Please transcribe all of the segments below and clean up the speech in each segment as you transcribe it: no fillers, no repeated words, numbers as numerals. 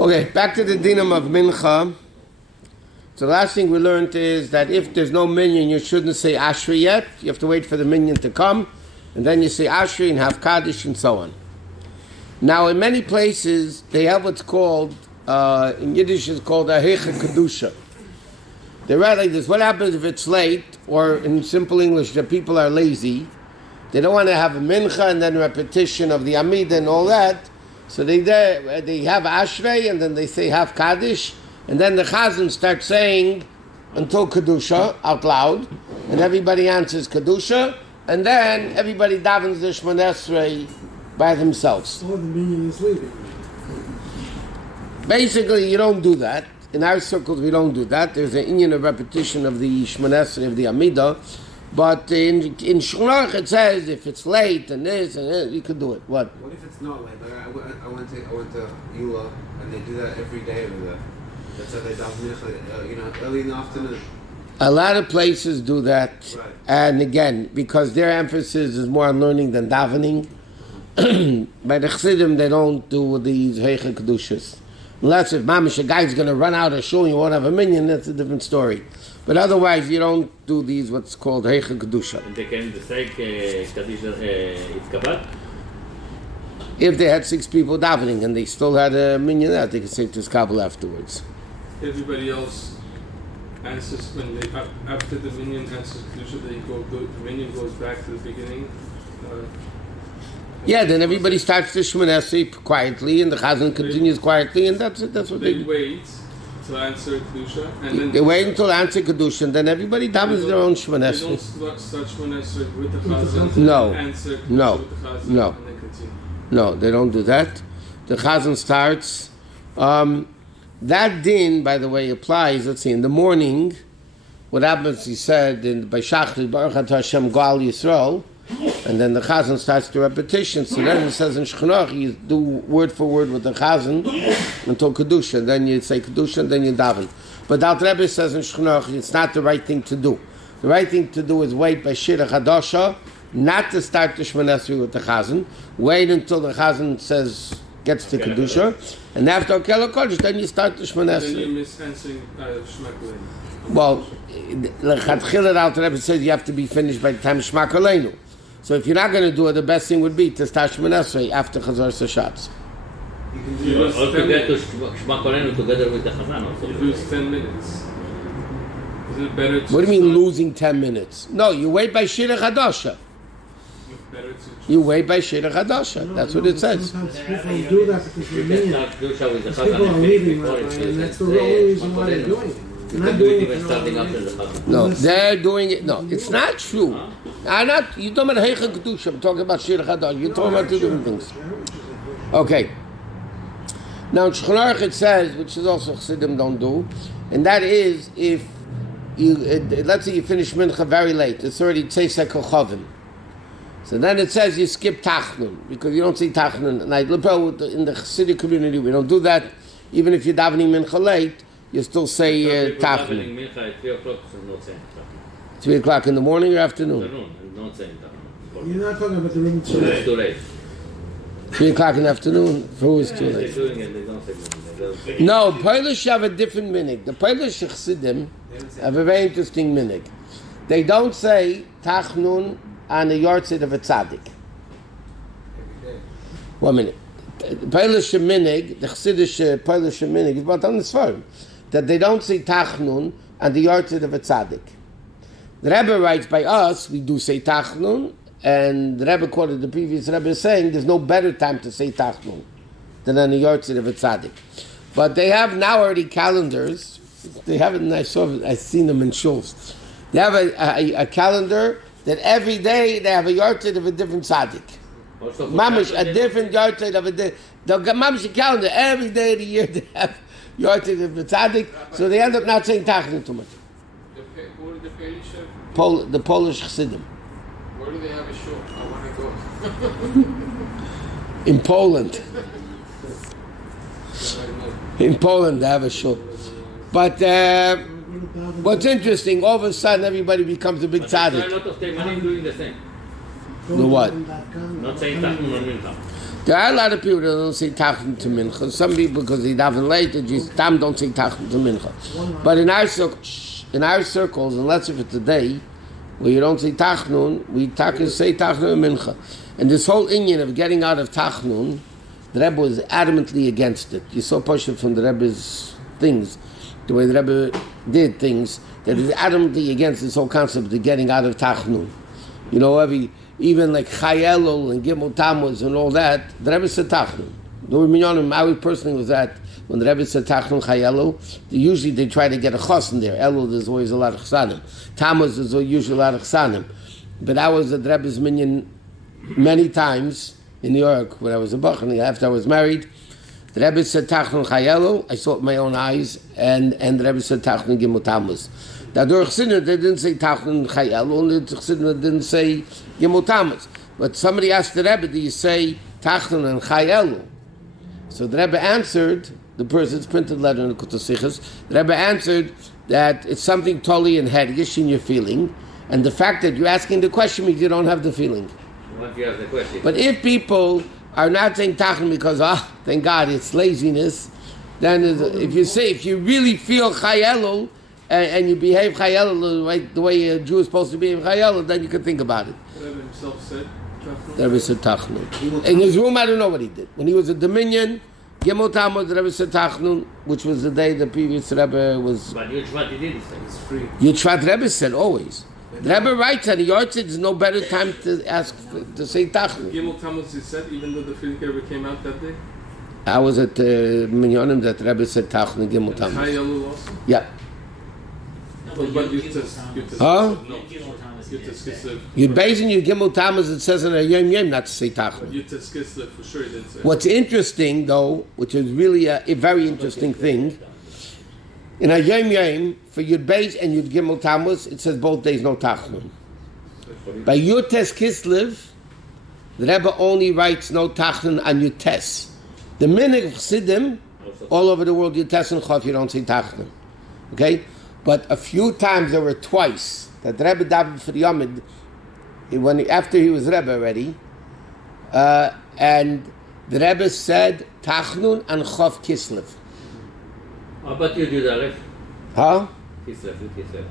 Okay, back to the dinam of Mincha. So the last thing we learned is that if there's no minyan, you shouldn't say Ashri yet. You have to wait for the minyan to come, and then you say Ashri and have Kaddish and so on. Now, in many places, they have what's called, in Yiddish, it's called a Hecha Kedusha. They write like this: what happens if it's late, or in simple English, the people are lazy? They don't want to have a mincha and then repetition of the Amida and all that. So they have Ashrei and then they say have Kaddish, and then the Chazan starts saying until Kedusha out loud, and everybody answers Kedusha, and then everybody davens the Shmoneh Esrei by themselves. Or the minyan is leaving. Basically, you don't do that. In our circles, we don't do that. There's an inyan of repetition of the Shmoneh Esrei of the Amida. But in Shulchan Aruch it says if it's late and this and this, you can do it. What? What if it's not late? Like I went to Eula and they do that every day over there. That's how they daven early in the afternoon. A lot of places do that, Right. And again, because their emphasis is more on learning than davening. By the Chassidim, they don't do these Heicha Kedushas. Unless if Mamish, a guy's going to run out of shul and you won't have a minyan, that's a different story. But otherwise, you don't do these what's called Heicha Kedusha. And they can say Kaddish Itzkabat? If they had 6 people davening and they still had a minyan there, they could say Tizkabel afterwards. Everybody else answers when they after the minyan answers Kedusha, the minyan goes back to the beginning. Yeah, then everybody starts the Shmoneh Esrei quietly, and the Chazan continues quietly, and that's it. That's what They wait to answer Kedusha, and then they wait until answer Kedusha, and then everybody davens their own Shmoneh They don't Esrei. start Shmoneh Esrei with the Chazan. No. Answer Kedusha No. with the Chazan, No. and then continue. No, they don't do that. The Chazan starts. That din, by the way, applies. Let's see, in the morning, what happens? He said by Shachrit Baruch Atah Hashem Goal Yisrael. And then the Chazan starts the repetition. So then it says in Shulchan Aruch, you do word for word with the Chazan until Kedusha. Then you say Kedusha, and then you daven. But the Alter Rebbe says in Shulchan Aruch, it's not the right thing to do. The right thing to do is wait by Shira Chadasha, not to start the Shmoneh Esrei with the Chazan. Wait until the Chazan gets to Kedusha. And after Okel HaKodesh, then you start the Shmoneh Then Esrei. you miss answering Shema Koleinu. Well, the Alter Rebbe says you have to be finished by the time Shema Koleinu. So if you're not going to do it, the best thing would be to start Shmoneh Esrei after Chazar Sashatz. You can do Or to get to Shema Koleinu together with the Chazan also. You lose 10 minutes. Isn't it better to What do you mean losing 10 minutes? No, you wait by Shira Chadasha. better to You wait by Shira Chadasha. That's what it says. Sometimes people do that because You they're can minyan. start Kedusha with the Because people are Chazan leaving before right it. away, and You that's the can only say reason Shema why they're Koleinu. doing it. You They're can not do doing it it even for no starting other after the reason. Chazan. No, they're doing it. No, it's not true. You're talking about Heicha Kedusha. I'm talking about Shira Chadasha. You're talking about two different things. Okay. Now in Shulchan Aruch it says, which is also Chassidim don't do, and that is if you let's say you finish Mincha very late, it's already Tzeisek Kochavim. So then it says you skip Tachnun because you don't say Tachnun. And in the Chassidic community we don't do that. Even if you're davening Mincha late, you still say Tachnun. Mincha at 3 o'clock, so not saying 3 o'clock in the morning or afternoon? afternoon, not saying You're not talking about the room It's too late. 3 o'clock in the afternoon. For who is too They're late? doing it, they don't say Mincha. No, Polish have a different minig. The Polish Chassidim have a very interesting minig. They don't say Tachnun on the yahrzeit of a tzaddik. 1 minute. The Polish minig, the Chassidish Polish minig is about on this form that they don't say Tachnun on the yahrzeit of a tzaddik. The Rebbe writes, by us, we do say Tachnun, and the Rebbe quoted the previous Rebbe saying there's no better time to say Tachnun than on the yahrzeit of a tzaddik. But they have now already calendars. They have it, and I've seen them in shuls. They have a calendar that every day they have a yahrzeit of a different tzaddik. Mamish, a different yahrzeit of a different. They'll get mamish a calendar every day of the year. They have yahrzeit of a tzaddik, so they end up not saying Tachnun too much. Where did the Polish have? The Polish Chassidim. Where do they have a show? I want to go. In Poland. In Poland, they have a shul. But what's interesting, all of a sudden, everybody becomes a big There are a tzaddik. lot of Teimanim doing the same. The what? Not saying Tachnun on Mincha. There are a lot of people that don't say Tachnun to Mincha. Some people, because they daven late, they just don't say Tachnun to Mincha. But in our circles, unless if it's a day where you don't say Tachnun, we say Tachnun and Mincha. And this whole Inyan of getting out of Tachnun, the Rebbe was adamantly against it. You saw Pasha from the Rebbe's things, the way the Rebbe did things, that is adamantly against this whole concept of getting out of Tachnun. You know, even like Chayelul and Gimel Tammuz and all that, the Rebbe said Tachnun. The Minyanim, I personally was that when the Rebbe said Tachnun Chayelul, usually they try to get a chos in there. Elul, there's always a lot of chsanim. Tammuz, there's usually a lot of chsanim. But I was at the Rebbe's minyan many times in New York when I was a bachnik, after I was married. The Rebbe said Tachnun Chayelul, I saw it with my own eyes, and the Rebbe said Tachnun Gimel Tammuz. The Chassidut, they didn't say Tachnun Chayelul, only the Chassidut didn't say Gimel Tammuz. But somebody asked the Rebbe, do you say Tachnun and Chayelul? So the Rebbe answered, the person's printed letter in the Kutusichas, the Rebbe answered that it's something totally inherent in your feeling, and the fact that you're asking the question means you don't have the feeling. Once you have the question. But if people are not saying Tachnun because, thank God, it's laziness, then if you really feel Chayelul, and you behave Chayelul the way a Jew is supposed to behave Chayelul, then you can think about it. The Rebbe himself said Tachnun. The Rebbe said Tachnun. In his room, I don't know what he did. When he was at Dominion, Gimel Tammuz, the Rebbe said Tachnun, which was the day the previous Rebbe was. But Yitzchak didn't say. It's free. Yitzchak Rebbe said always. The Rebbe writes on the yard said there's no better time to ask to say Tachnun. Gimel Tammuz, he said, even though the Frierdiker Rebbe came out that day. I was at Minyanim that the Rebbe said Tachnun Gimel Tammuz. Chayelul also. Yeah. But you Huh? Kislev. You're basing your Gimel Tammuz, it says in a Yom Yom not to say Tachnun. Kislev for sure he didn't say. What's interesting, though, which is really a very interesting thing, in a Yom Yom, for Yud Beis and Yud Gimel Tammuz, it says both days no Tachnun. By Yud Tes Kislev, the Rebbe only writes no Tachnun on Yud Tes. The minhag of Chassidim, all over the world, Yud Tes and Chof, you don't say Tachnun. Okay? But a few times, there were twice, that the Rebbe davened for the Yomid, after he was Rebbe already, and the Rebbe said Tachnun and Chof Kislev. How about Yud Aleph? Huh? Kislev, Yud Kislev.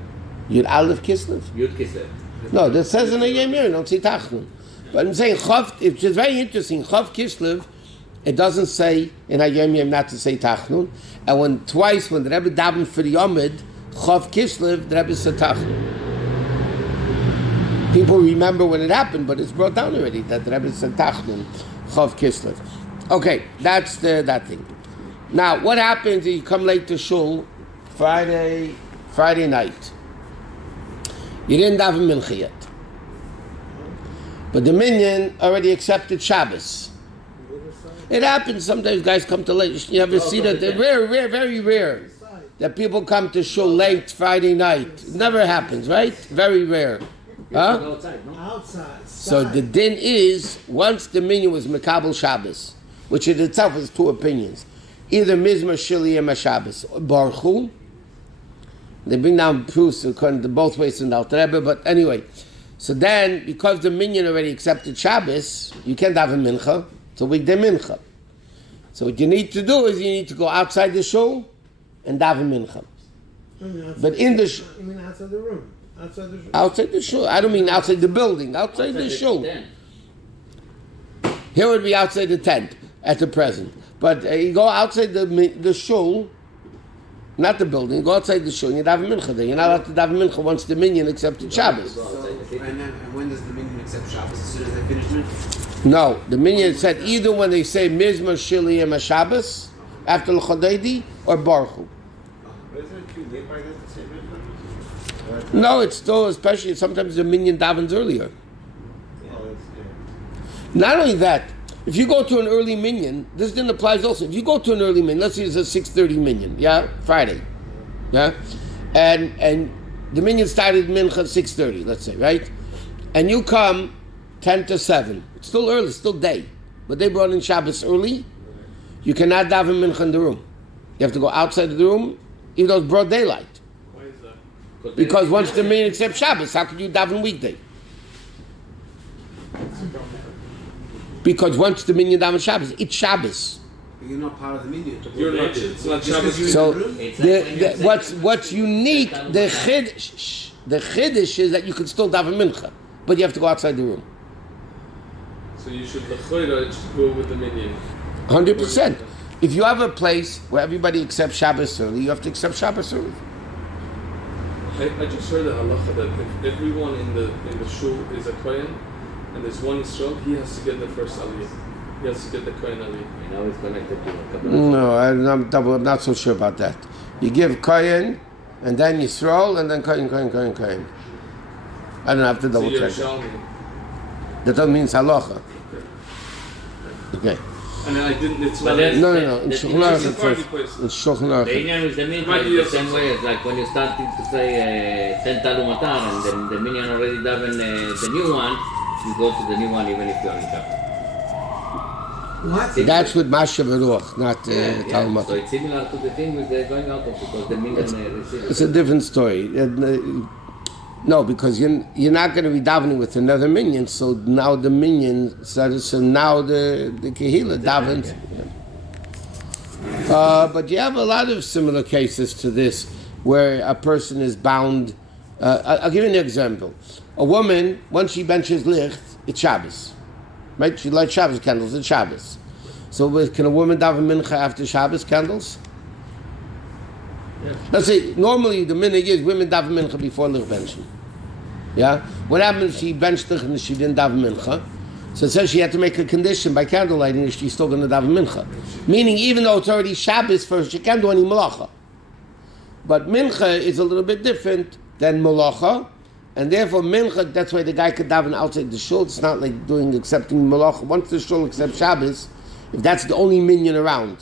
Yud Aleph Kislev? Yud Kislev. No, that says in a Yom Yom, don't say Tachnun. But I'm saying Chof, which is very interesting, Chof Kislev, it doesn't say in a Yom Yom not to say Tachnun. And when the Rebbe davened for the Yomid, Chof Kislev, the Rebbe said Tachnun. People remember when it happened, but it's brought down already that the Rebbe said Tachnun, Chof Kislev. Okay, that's that thing. Now, what happens if you come late to shul Friday night? You didn't daven Mincha yet. But the minyan already accepted Shabbos. It happens. Sometimes guys come to late. You ever see that? They're rare, very rare. That people come to shul late Friday night. It never happens, right? Very rare. Huh? Outside. So the din is, once the minyan was Mekabel Shabbos, which in itself is two opinions. Either Mizmar Shili and Shabbos or Baruch Hu. They bring down proofs according to both ways in the Alter Rebbe, but anyway. So then, because the minyan already accepted Shabbos, you can't have a mincha, it's a weekday mincha. So what you need to do is you need to go outside the shul and daven mincha. But in the You mean outside the room? outside the shul. I don't mean outside the building, outside the shul. Here would be outside the tent at the present. But you go outside the shul, not the building, you go outside the shul and you daven mincha there. You're not allowed to daven mincha once the minyan accepted Shabbos. And when does the minyan accept Shabbos? As soon as they finish mincha? No, the minyan said either when they say Mizmar Shili and Shabbos after L'Chodeidi or Baruch Hu. But isn't it too late by then to say mincha? No, it's still, especially sometimes the minyan davens earlier. Not only that, if you go to an early minyan, this then applies also. If you go to an early minyan, let's say it's a 6:30 minyan, yeah, Friday, yeah, and the minyan started mincha 6:30, let's say, right, and you come 10 to 7. It's still early, still day, but they brought in Shabbos early. You cannot daven mincha in the room. You have to go outside of the room, even though it's broad daylight. Why is that? Because once the minyan accepts Shabbos, how could you daven weekday? Because once the minyan daven Shabbos, it's Shabbos. You're not part of the minyan. You're not. It's not Shabbos. So It's like when you say- what's unique, the chiddush is that you can still daven mincha, but you have to go outside the room. So you should l'choira go with the minyan. 100%. If you have a place where everybody accepts Shabbos early, you have to accept Shabbos early. I just heard a halacha that if everyone in the shul is a kohen and there's one Yisrael, he has to get the first aliyah. He has to get the kohen aliyah. I know it's connected to a couple of No, I'm not so sure about that. You give Kohen, and then Yisrael, and then Kohen. I don't have to So double you're check. Shalmi. That doesn't mean halacha. Okay. And I didn't. It's But not. that's- No. In It's Shulchan a Aruch party first. place. In Shulchan The Aruch. Indian with the minyan Might is be the a same success. way as like when you starting to say ten talumatar and then the minyan already daven the new one, you go to the new one even if you're in Shabbos. What? That's with Masha Baruch, not Talmud. So it's similar to the thing with the going out of because the minyan receives. It's a different story. No, because you're not going to be davening with another minion. So now the minion, so now the kehila davens. But you have a lot of similar cases to this, where a person is bound. I'll give you an example. A woman, once she benches licht, it's Shabbos, right? She lights Shabbos candles. It's Shabbos. So can a woman daven mincha after Shabbos candles? Let's say normally the minhag is women daven mincha before lich benching. Yeah. What happens if she benched lich and she didn't daven mincha? So it says she had to make a condition by candlelight, and she's still going to daven mincha. Meaning, even though it's already Shabbos, first she can't do any malacha. But mincha is a little bit different than malacha, and therefore mincha. That's why the guy could daven outside the shul. It's not like accepting malacha. Once the shul accepts Shabbos, if that's the only minyan around,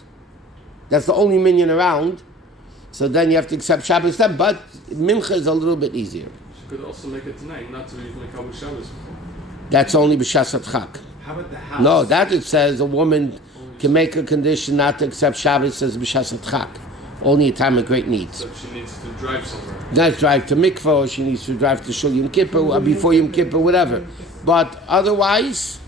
so then you have to accept Shabbos then. But mincha is a little bit easier. You could also make it tonight, not to even make Abu Shabbos. That's only b'shasat chak. How about the house? No, that it says a woman can make a condition not to accept Shabbos as b'shasat chak. Only a time of great need. So she needs to drive somewhere. Not drive to mikvah, or she needs to drive to Shul Yom Kippur, or before Yom Kippur, whatever. But otherwise,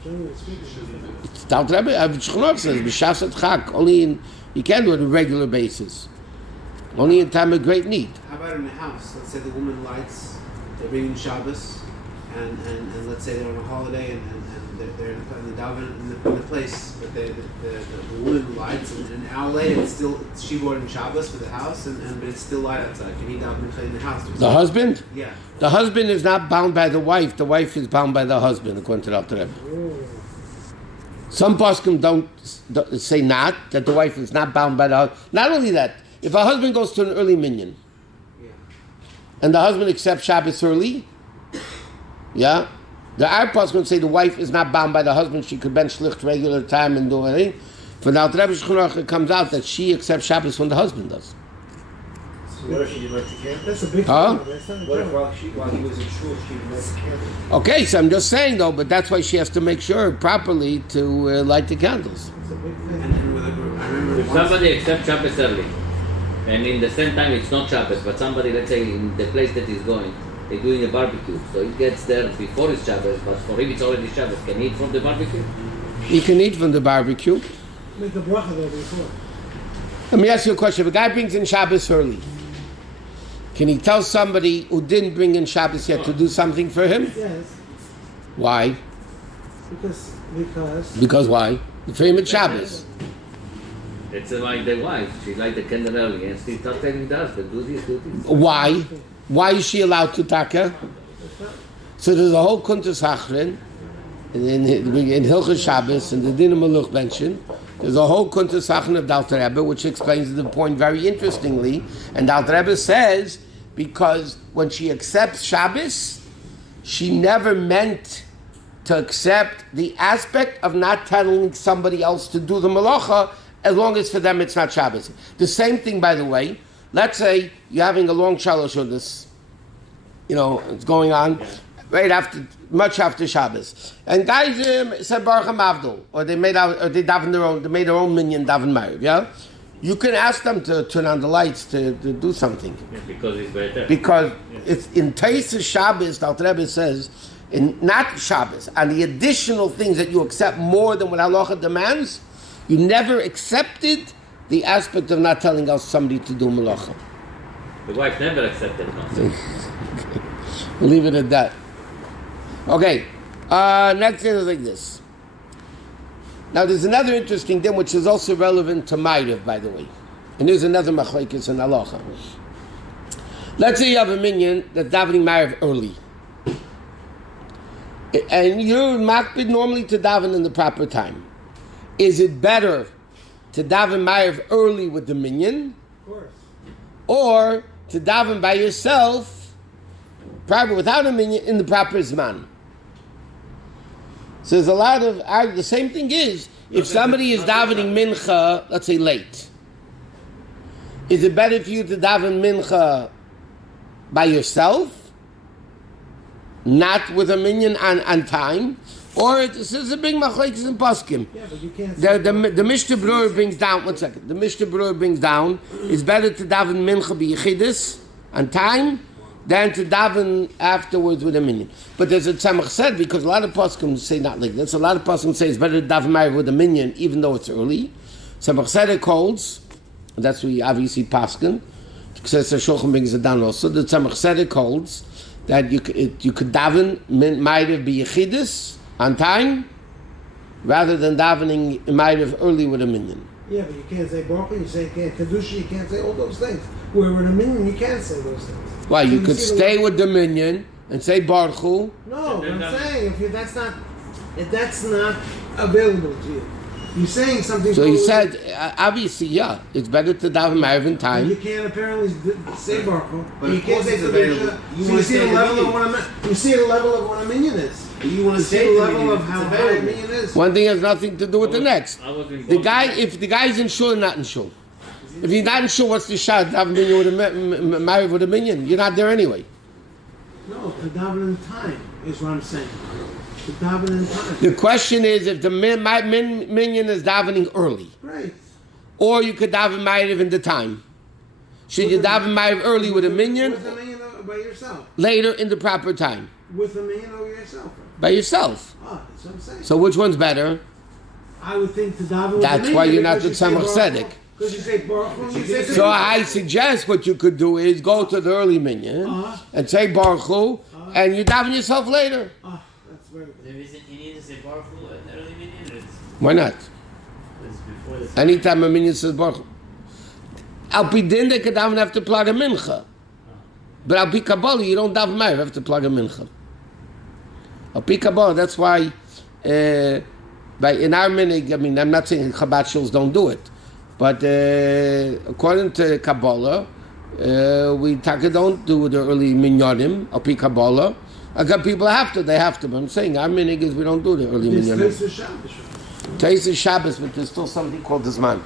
it's Tal Rebbe, Shulchan Aruch says b'shasat chak. Only you can't do it on a regular basis. Only in time of great need. How about in the house? Let's say the woman lights, they're bringing Shabbos, and let's say they're on a holiday and they're in the daven in the place, but the woman lights, and an hour later it's still she brought in Shabbos for the house, but it's still light outside. Can he daven in the house? The husband? Yeah. The husband is not bound by the wife. The wife is bound by the husband, according to the Alter Rebbe. Some poskim don't say not, that the wife is not bound by the husband. Not only that, if a husband goes to an early minyan, and the husband accepts Shabbos early, yeah, the Arab poskim say the wife is not bound by the husband. She could bench licht regular time and do anything. For the Alter Rebbe Shulchan Aruch, it comes out that she accepts Shabbos when the husband does. So what if she didn't light the candle? That's a big Huh? problem. That's not a What if joke. while he was in shul, she didn't light the candle? Okay, so I'm just saying though, but that's why she has to make sure properly to light the candles. It's a big thing. I remember If somebody accepts Shabbos early, and in the same time it's not Shabbos, but somebody, let's say, in the place that he's going, they're doing a barbecue, so he gets there before it's Shabbos, but for him it's already Shabbos. Can he eat from the barbecue? You can eat from the barbecue. Make the bracha there before. Let me ask you a question. If a guy brings in Shabbos early, can he tell somebody who didn't bring in Shabbos yet to do something for him? Yes, Why? because Because why? For him it's Shabbos. It's like the wife. She light the candle early, and she starts telling the husband, do this, do this. Why? Why is she allowed to taka? So there's a whole kuntas hachrin in Hilchos Shabbos and the Din Maluch mentioned. There's a whole kuntas hachrin of the Alter Rebbe which explains the point very interestingly. And the Alter Rebbe says because when she accepts Shabbos, she never meant to accept the aspect of not telling somebody else to do the malacha as long as for them it's not Shabbos. The same thing, by the way. Let's say you're having a long shalosh on this, it's going on right after, much after Shabbos, and guys said Baruch Hamavdol, or they made their own minyan daven ma'ariv. Yeah, you can ask them to turn on the lights to do something Yeah, because it's better. because it's in Taisa Shabbos. The Alter Rebbe says in not Shabbos, on the additional things that you accept more than what halacha demands, you never accepted the aspect of not telling else somebody to do malacha. The wife never accepted it. We'll leave it at that. Okay, next thing is like this. Now there's another interesting thing which is also relevant to Ma'ariv, by the way. And there's another machlekes in halacha. Let's say you have a minyan that's davening Ma'ariv early. And you're makbid normally to daven in the proper time. Is it better to daven Ma'ariv early with the minyan? Of course. Or to daven by yourself, probably without a minyan, in the proper zman? So there's a lot of the same thing is, if somebody is davening mincha, let's say late, is it better for you to daven mincha by yourself, not with a minyan on time, or this is a big machlekes in poskim? Yeah, but you can't. The Mishnah Berurah brings down, one second, the Mishnah Berurah brings down, it's better to daven mincha b'yechidus on time than to daven afterwards with a minyan. But there's a tzemach said, because a lot of poskim say not like this. A lot of poskim say it's better to daven Ma'ariv with a minyan, even though it's early. Tzemach said holds, and that's what we obviously poskim. Kitzur Shulchan brings it down also. The tzemach said holds that you could daven Ma'ariv b'yechidus on time, rather than davening Ma'ariv early with a minyan. Yeah, but you can't say Baruch, you say Kedusha, you can't say all those things. Where in a minyan, you can't say those things. Why? So You could stay with the minyan and say Baruch Hu. No, but I'm saying if that's not available to you, you're saying something. So he totally- said, obviously, yeah, it's better to daven Ma'ariv in You time. can't apparently say Baruch Hu, But you of can't course say it's available. Kedusha. You So wanna you see say the the level of minyan. what you see the level of what a minyan is. You want You to see say the to level me of it's how high a available. minyan is. One thing has nothing to do with the next. I was involved The in guy, that. if the guy's in shul or not in shul. If he's not in shul, what's the shot? Daven minyan with a Ma'ariv with a minyan. You're not there anyway. No, to daven in time is what I'm saying. To daven in time. The question is if the minyan is davening early, Right. or you could daven Ma'ariv in the time. Should you daven Ma'ariv early with a minyan, With a minyan by yourself. later in the proper time? With a minyan over yourself. By yourself. Oh, that's what I'm saying. So which one's better? I would think to daven with That's the why minyan you're not because the you say Tzemach Baruch Hu. Tzedek. Because you say Baruch Hu, you say So Kedusha. I suggest what you could do is go to the early minyan and say Baruch Hu, and you daven yourself later. Oh, that's very good. There isn't, you need to say Baruch Hu in the early minyan, or it's Why not? before the Anytime a minyan says Baruch Hu. Al pi din they could daven have to plug a mincha. But al pi Kabbalah you don't daven Ma'ariv, have to plug a mincha. Al pi Kabbalah, that's why in our minig, I mean, I'm not saying Chabad shuls don't do it, but according to Kabbalah, we don't do the early minyanim, al pi Kabbalah. I got people have to, they have to, but I'm saying our minig is we don't do the early It's minyanim. Kitzur Shabbos. Today's is Shabbos, but there's still something called the Zman.